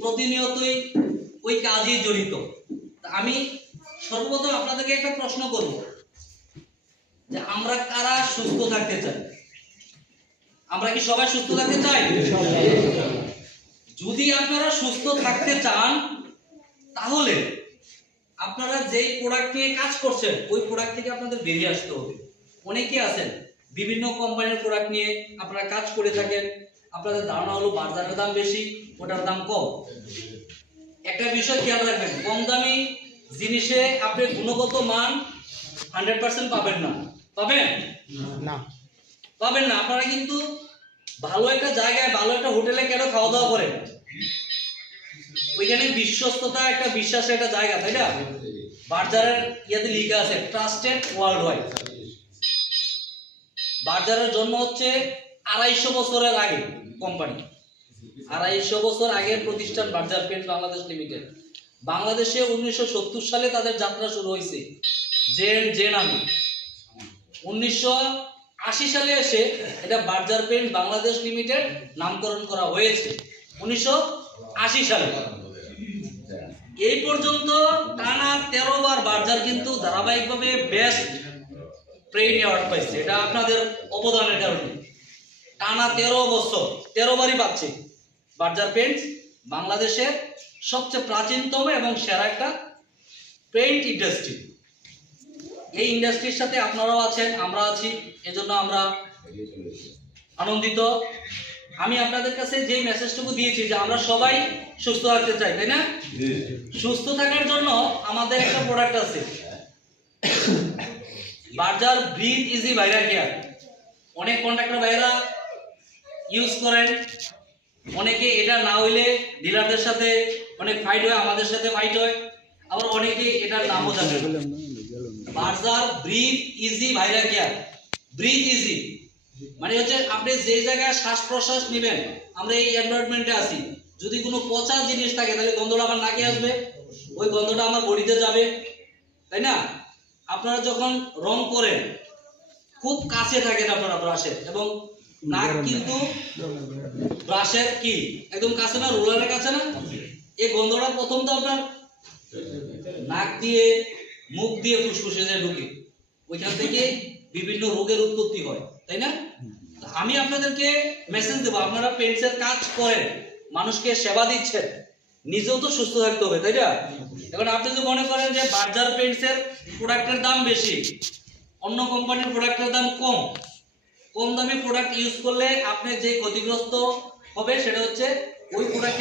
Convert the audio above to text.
প্রতিনিয়তই ওই কাজে জড়িত। আমি সর্বপ্রথম আপনাদেরকে একটা প্রশ্ন করব যে আমরা কারা সুস্থ থাকতে চাই? আমরা কি সবাই সুস্থ থাকতে চাই? যদি আপনারা সুস্থ থাকতে চান তাহলে আপনারা যেই প্রোডাক্ট নিয়ে কাজ করছেন ওই প্রোডাক্ট থেকে আপনাদের বেরিয়ে আসতে হবে। অনেকে আছেন বিভিন্ন কোম্পানির প্রোডাক্ট নিয়ে আপনারা কাজ করে থাকেন, আপনাদের ধারণা হলো বাজারের দাম বেশি, ওটার দাম কম। একটা বিষয় খেয়াল রাখবেন, কম দামি জিনিসে আপনি গুণগত মান 100% পাবেন না। পাবেন না? পাবেন না। আপনারা কিন্তু ভালো একটা জায়গায় ভালো একটা হোটেলে কেন খাওয়া দাওয়া করেন? ওইখানে বিশ্বস্ততা একটা বিশ্বাসের একটা জায়গা, তাই না? বাজারের ইয়াতে লেখা আছে ট্রাস্টেড ওয়ার্ল্ড ওয়াইড। বাজারের জন্ম হচ্ছে 250 বছরের আগে কোম্পানি, 250 বছর আগে প্রতিষ্ঠান বাজার পেন্ট বাংলাদেশ লিমিটেড। বাংলাদেশে 1970 সালে তাদের যাত্রা শুরু হয়েছে জে নামে। 1980 সালে এসে এটা বাজার পেন্ট বাংলাদেশ লিমিটেড নামকরণ করা হয়েছে 1980 সালে। এই পর্যন্ত টানা 13 বার বাজার কিন্তু ধারাবাহিকভাবে বেস্ট পেইন্ট অ্যাওয়ার্ড পাইছে। এটা আপনাদের অবদানের কারণে টানা 13 বছর 13 বারই পাচ্ছে। বাজার পেইন্ট বাংলাদেশের সবচেয়ে প্রাচীনতম এবং সেরা একটা পেইন্ট ইন্ডাস্ট্রি। এই ইন্ডাস্ট্রির সাথে আপনারাও আছেন, আমরা আছি, এজন্য আমরা আনন্দিত। আমি আপনাদের কাছে যে মেসেজটুকু দিয়েছি যে আমরা সবাই সুস্থ থাকতে চাই, তাই না? সুস্থ থাকার জন্য আমাদের একটা প্রোডাক্ট আছে, বাজার ব্রিথ ইজি ভাইরা কেয়ার। অনেক কন্ট্রাক্টর ভাইরা ইউজ করেন, অনেকে এটা না হইলে ডিলারদের সাথে অনেক ফাইট হয়, আমাদের সাথে ফাইট হয়, আবার অনেকে এটার নামও জানে। বাজার ব্রিথ ইজি ভাইরা কেয়ার। ব্রিথ ইজি মানে হচ্ছে আপনি যে জায়গায় শ্বাস প্রশ্বাস নেবেন, আমরা এই এনভায়রনমেন্টে আছি, যদি কোনো পচা জিনিস থাকে তাহলে গন্ধটা আমার নাকে আসবে, ওই গন্ধটা আমার বডিতে যাবে, তাই না? আপনারা যখন রং করেন খুব কাছে থাকেন আপনারা ব্রাশের, এবং নাক কিন্তু ব্রাশের কি একদম কাছে না, রোলারের কাছে না। এই গন্ধটা প্রথম তো আপনার নাক দিয়ে মুখ দিয়ে ফুসফুসে যায় ঢুকে, ওইখান থেকে বিভিন্ন রোগের উৎপত্তি হয়, তাই না? আমি আপনাদেরকে মেসেজ দেবো, আপনারা পেন্টসের কাজ করেন, মানুষকে সেবা দিচ্ছেন, নিজেও তো সুস্থ থাকতে হবে, তাই না? এখন আপনি যদি মনে করেন যে বাজার পেন্টসের প্রোডাক্টের দাম বেশি, অন্য কোম্পানির প্রোডাক্টের দাম কম, কম দামি প্রোডাক্ট ইউজ করলে আপনি যে ক্ষতিগ্রস্ত হবে সেটা হচ্ছে ওই প্রোডাক্ট